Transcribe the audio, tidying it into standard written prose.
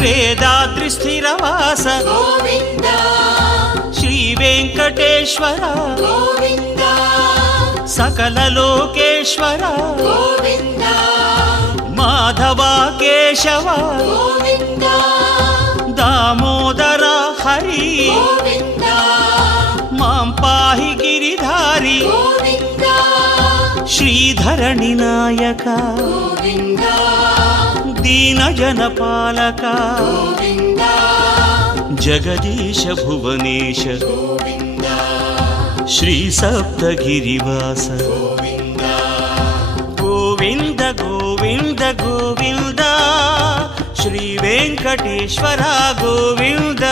వేదాద్రి స్థిరవాస గోవింద శ్రీ వెంకటేశ్వర గోవింద సకల లోకేశ్వర గోవింద మాధవ కేశవ గోవింద దామోదర హరి గోవింద మాం పాహి గిరిధారి గోవింద శ్రీధరణి నాయక గోవింద దీన జనపాలక గోవింద జగదీశ భువనేశ గోవింద శ్రీ సప్తగిరివాస గోవింద గోవింద గోవింద గోవింద శ్రీ వెంకటేశ్వర గోవింద